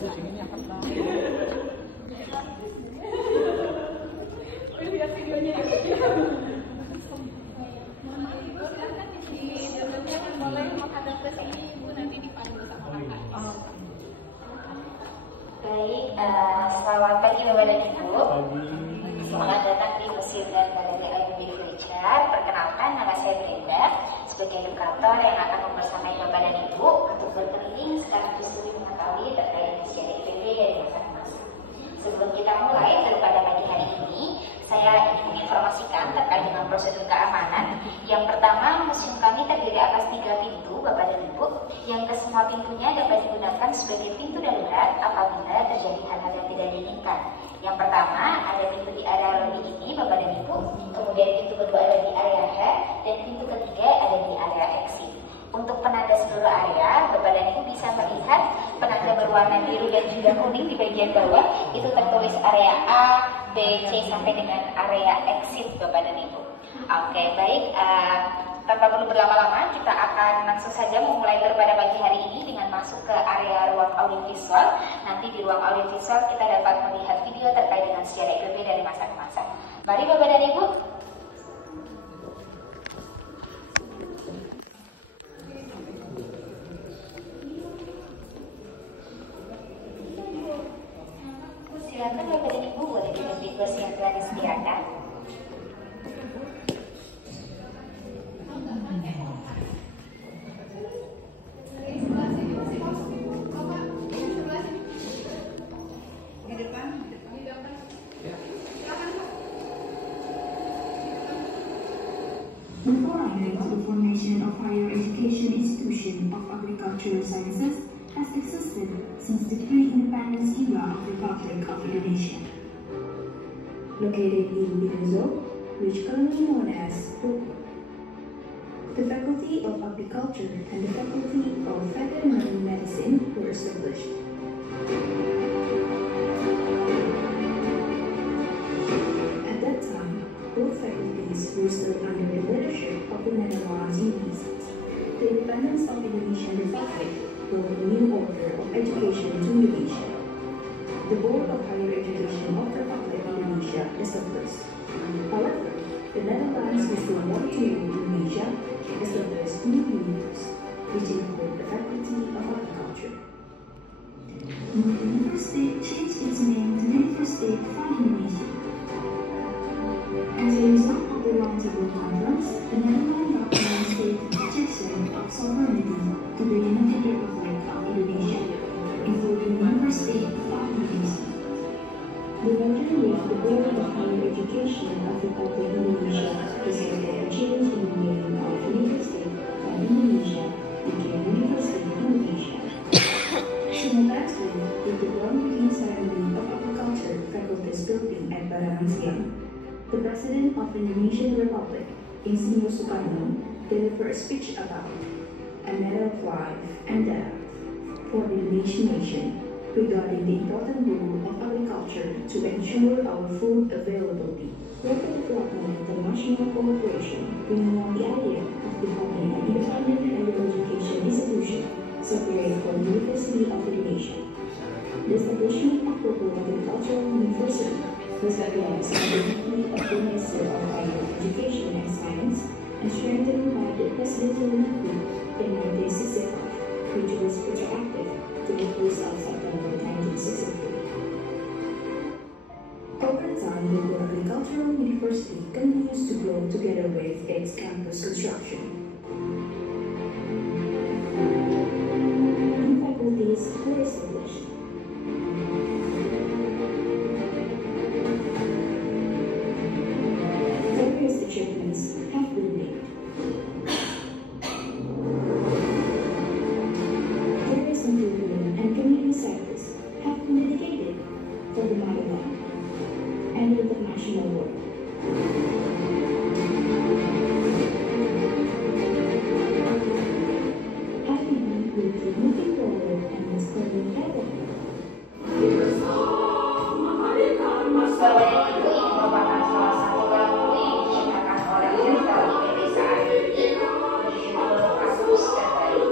Lihat videonya ya. Boleh menghadap ke sini, Ibu, nanti dipanggil sama kakak. Baik, selamat pagi Bapak dan Ibu. Selamat datang di Museum dan Galeri Ayubi Furniture. Perkenalkan, nama saya Brenda sebagai edukator yang akan membersamai Bapak dan Ibu untuk berkeliling sekaligus lebih mengetahui terkait dengan sejarah IPB dari masa ke masa. Sebelum kita mulai, pada pagi hari ini saya ingin menginformasikan terkait dengan prosedur keamanan. Yang pertama, museum kami terdiri atas 3 pintu, Bapak dan Ibu, yang kesemua pintunya dapat digunakan sebagai pintu darurat apabila terjadi hal-hal yang tidak diinginkan. Yang pertama, ada pintu di area lobby ini, Bapak dan Ibu, kemudian pintu kedua ada di area head, dan pintu ketiga ada di area exit. Untuk penanda seluruh area, Bapak dan Ibu bisa melihat penanda berwarna biru dan juga kuning di bagian bawah, itu tertulis area A, B, C sampai dengan area exit, Bapak dan Ibu. Oke, baik, tanpa perlu berlama-lama, kita akan langsung saja memulai pada pagi hari ini dengan masuk ke area ruang audiovisual. Nanti di ruang audiovisual kita dapat melihat video terkait dengan sejarah IPB dari masa ke masa. Mari Bapak dan Ibu. Silakan Bapak dan Ibu boleh duduk di kursi yang telah disediakan. The foreigner of the formation of higher education institution of agricultural sciences has existed since the pre-independence era of the Republic of Indonesia. Located in Bidunzo, which currently known as Bogor, the Faculty of Agriculture and the Faculty of Veterinary Medicine were established. At that time, both faculties were still under the leadership of the Netherlands University. The independence of Indonesian Republic brought a new order of education to Indonesia. The Board of Higher Education of the Republic of Indonesia established. However, the Netherlands was still wanting to Indonesia established new units, which include the Faculty of Agriculture. The university changed its name to University van Indonesia. As a result of the Roundtable Conference, the Netherlands government stated rejection of sovereignty to the United Republic of Indonesia, including University of Indonesia. The majority of the Board of Higher Education of the Republic of Indonesia decided a change in the name of University of Indonesia became University of Indonesia. Simultaneously, with the groundbreaking ceremony of Agriculture Faculty's building at Baranang Siang, the President of the Indonesian Republic, Insinyur Soekarno, delivered a speech about a matter of life and death for the Indonesian nation regarding the important role of agriculture to ensure our food availability. Rapid development of the national cooperation bringing on the idea of becoming an independent higher education institution separated from the University of Indonesia. The establishment of Bogor Agricultural University was recognized by the Decree of the Minister of Higher Education and Science and strengthened by the Presidential Decree in 1965, which was retroactive to the 1st of September 1963. Over time, Bogor Agricultural University continues to grow together with its campus construction. New faculties were established. Various achievements have been made. Various improvement and community service have been dedicated for the motherland and the international work. Happy will keep moving forward and exploring heaven. Bapak dan Ibu, ini merupakan salah satu lagu yang diciptakan oleh Direktur IPB saat ini, berjudul Kampus Terbaik.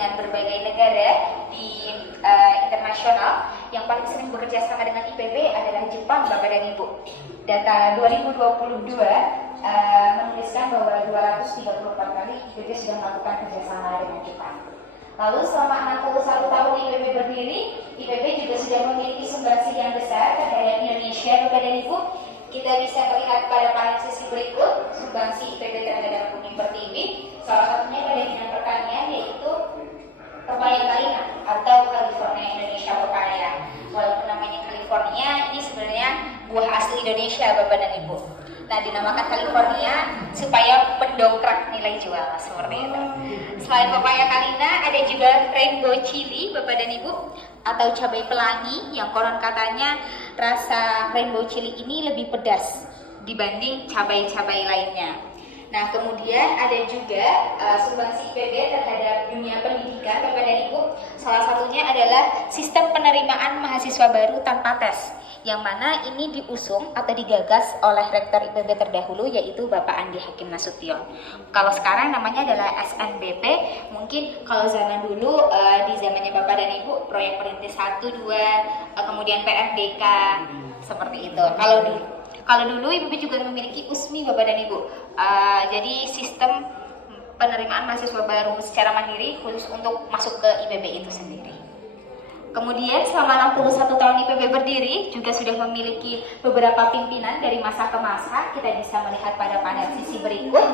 dengan berbagai negara di internasional. Yang paling sering bekerja sama dengan IPB adalah Jepang, Bapak dan Ibu. Data 2022 menuliskan bahwa 234 kali IPB sudah melakukan kerjasama dengan Jepang. Lalu selama 61 tahun IPB berdiri, IPB juga sudah memiliki sumbangsi yang besar terhadap Indonesia, Bapak dan Ibu. Kita bisa melihat pada panel sesi berikut sumbangsi IPB terhadap bumi pertiwi. Salah satunya pada bidang pertanian, yaitu pepaya Kalina atau California Indonesia pepaya. Walaupun namanya California, ini sebenarnya buah asli Indonesia, Bapak dan Ibu. Nah, dinamakan California supaya mendongkrak nilai jual, seperti itu. Selain pepaya Kalina, ada juga rainbow chili, Bapak dan Ibu, atau cabai pelangi yang konon katanya rasa rainbow chili ini lebih pedas dibanding cabai-cabai lainnya. Nah, kemudian ada juga sumbangsi IPB terhadap dunia pendidikan, Bapak dan Ibu. Salah satunya adalah sistem penerimaan mahasiswa baru tanpa tes, yang mana ini diusung atau digagas oleh Rektor IPB terdahulu, yaitu Bapak Andi Hakim Nasution. Kalau sekarang namanya adalah SNBP. Mungkin kalau zaman dulu di zamannya Bapak dan Ibu, proyek perintis 1, 2, kemudian PRDK, seperti itu. Kalau dulu IPB juga memiliki USMI, Bapak dan Ibu. Jadi sistem penerimaan mahasiswa baru secara mandiri khusus untuk masuk ke IPB itu sendiri. Kemudian selama 61 tahun IPB berdiri juga sudah memiliki beberapa pimpinan dari masa ke masa. Kita bisa melihat pada panel sisi berikut.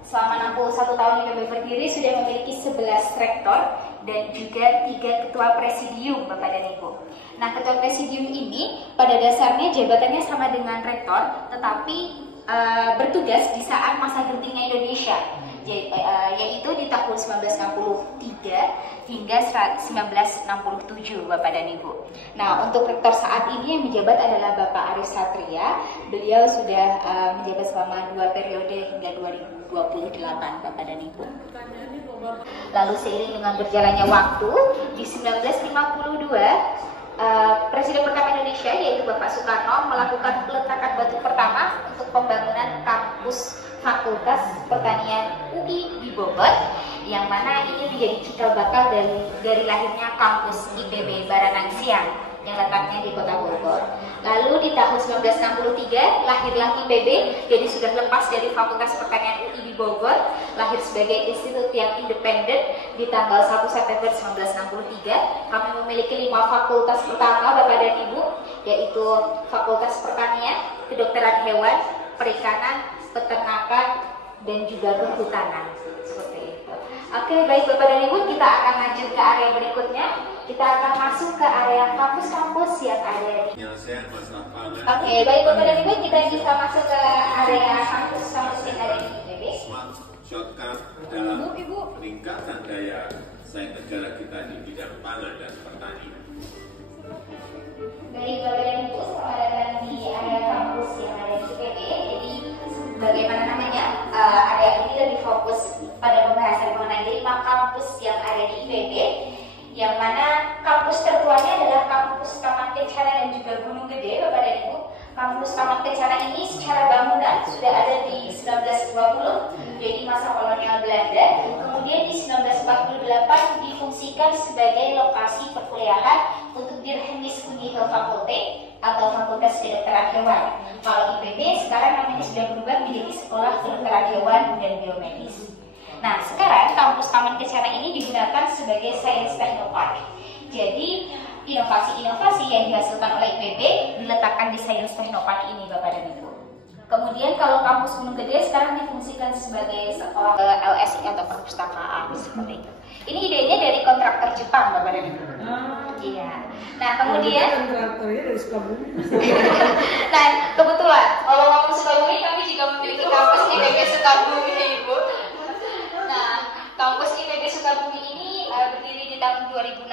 Selama 61 tahun IPB berdiri sudah memiliki 11 rektor dan juga 3 ketua presidium, Bapak dan Ibu. Nah, ketua presidium ini pada dasarnya jabatannya sama dengan rektor, tetapi bertugas di saat masa gentingnya Indonesia, yaitu di tahun 1963 hingga 1967, Bapak dan Ibu. Nah, untuk rektor saat ini yang menjabat adalah Bapak Aris Satria. Beliau sudah menjabat selama 2 periode hingga 2028, Bapak dan Ibu. Lalu seiring dengan berjalannya waktu, di 1952 Presiden pertama Indonesia yaitu Bapak Soekarno melakukan peletakan batu pertama untuk pembangunan kampus Fakultas Pertanian UI di Bogor, yang mana ini menjadi cikal bakal dari lahirnya kampus IPB Baranang Siang yang letaknya di Kota Bogor. Lalu di tahun 1963 lahirlah IPB, jadi sudah lepas dari Fakultas Pertanian UI di Bogor, lahir sebagai institut yang independen di tanggal 1 September 1963. Kami memiliki 5 fakultas pertama, Bapak dan Ibu, yaitu Fakultas Pertanian, Kedokteran Hewan, Perikanan, Peternakan, dan juga Kehutanan. Seperti itu. Oke, baik Bapak dan Ibu, kita akan lanjut ke area berikutnya. Kita akan masuk ke area kampus-kampus yang ada di... Oke, baik Bapak dan Ibu, kita bisa masuk ke area kampus-kampus yang ada di IPB. Shortcut dalam peningkatan daya saing negara kita di bidang pangan dan pertanian. Baik Bapak dan Ibu, selamat datang di area kampus yang ada di IPB. Jadi, bagaimana namanya? Area ini lebih fokus pada pembahasan mengenai 5 kampus yang ada di IPB, yang mana kampus tertuanya adalah kampus Taman Kencana dan juga Gunung Gede, Bapak dan Ibu. Kampus Taman Kencana ini secara bangunan sudah ada di 1920, jadi masa kolonial Belanda. Kemudian di 1948 difungsikan sebagai lokasi perkuliahan untuk Dirhenis Kunihil Fakulte atau Fakultas Kedokteran Hewan. Kalau IPB sekarang namanya sudah berubah menjadi Sekolah Kedokteran Hewan dan Biomedis. Nah, sekarang kampus Taman Kencana ini digunakan sebagai Science Technopark. Jadi, inovasi-inovasi yang dihasilkan oleh IPB diletakkan di Science Technopark ini, Bapak dan Ibu. Kemudian kalau kampus Gunung Gede sekarang difungsikan sebagai sekolah LSI atau perpustakaan, seperti itu. Ini idenya dari kontraktor Jepang, Bapak dan Ibu. Iya. Nah, kemudian kontraktornya dari Sukabumi. Nah, kebetulan kalau ngomong Sukabumi, kami juga memiliki kampus IPB Sukabumi, Ibu. Nah, kampus IPB Sukabumi ini berdiri di tahun 2016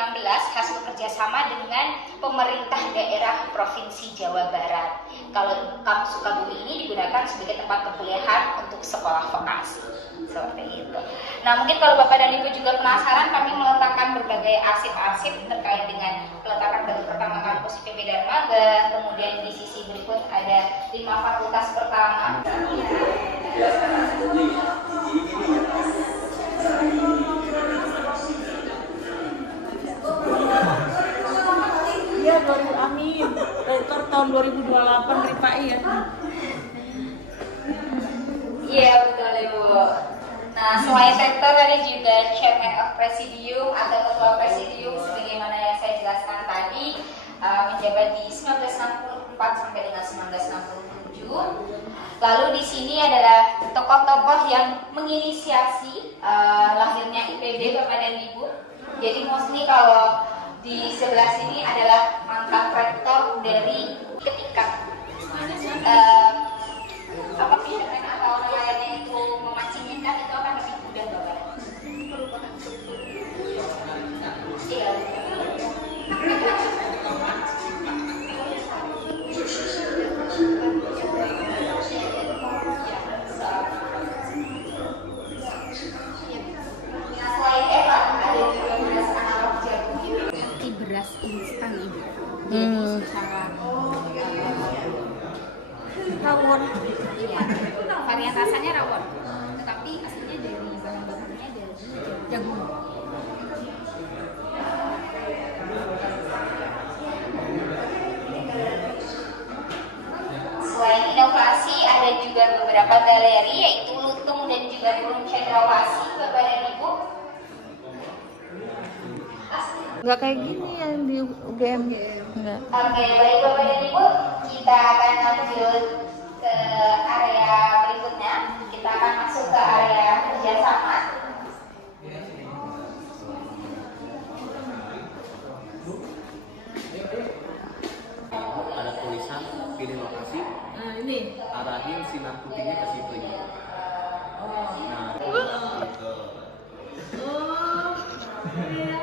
hasil kerjasama dengan pemerintah daerah Provinsi Jawa Barat. Kalau kampus Sukabumi ini digunakan sebagai tempat perkuliahan untuk sekolah vokasi, seperti itu. Nah, mungkin kalau Bapak dan Ibu juga penasaran, kami meletakkan berbagai arsip-arsip terkait dengan peletakan batu pertama kampus IPB Darmaga. Kemudian di sisi berikut ada 5 fakultas pertama. tahun 2028 Ripai ya. Iya betul Ibu. Nah selain rektor ada juga chairman of presidium atau ketua presidium sebagaimana yang saya jelaskan tadi, menjabat di 1964 sampai dengan 1967. Lalu di sini adalah tokoh-tokoh yang menginisiasi lahirnya IPB Bapak dan Ibu. Jadi mostly kalau di sebelah sini adalah mantan rektor dari ketika fisherman atau nelayannya itu memancing ikan itu akan lebih mudah Bapak. Iya. Beras instan Ibu. Secara Rawon. iya, varian rasanya rawon, tetapi aslinya dari bahan-bahannya dari jagung. Selain inovasi ada juga beberapa galeri yaitu lutung dan juga burung cendrawasih Bapak dan Ibu. Nggak kayak gini yang di UGM. Enggak. Oke, baik Bapak dan Ibu, kita akan lanjut ke area berikutnya. Kita akan masuk ke area kerjasama. Ada tulisan pilih lokasi, Nah, ini. arahin sinar putihnya ke situ ya. Nah, gitu. Oh. Iya.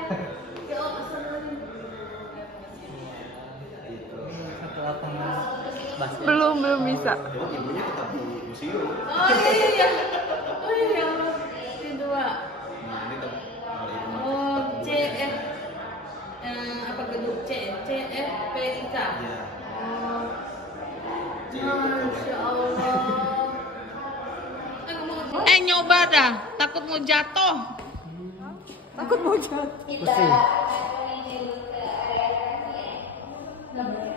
Belum bisa. Ibunya tetap di museum. Oh iya. Oh iya. Ini dua. Nah, ini tuh kalau ibu Oh, CF apa gedung CFPIK. ya. Oh. Masya Allah. Nyoba dah, takut mau jatuh. Takut mau jatuh. Kita akan menuju ke area terakhir.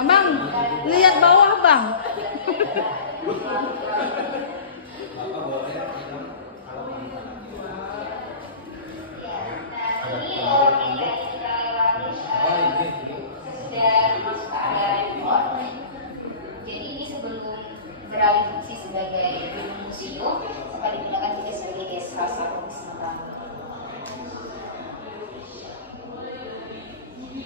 Abang, lihat bawah bang. Sudah masuk ke area report. Jadi ini sebelum beralih fungsi sebagai gedung museum, sempat digunakan juga sebagai desa wisata.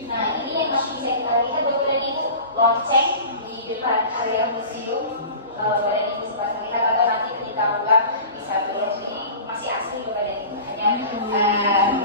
Nah ini yang masih bisa kita lihat Bapak dan Ibu, lonceng di depan area museum. Bapak dan Ibu sempat melihat atau nanti kita pulang bisa melihat ini masih asli Bapak dan Ibu. Hanya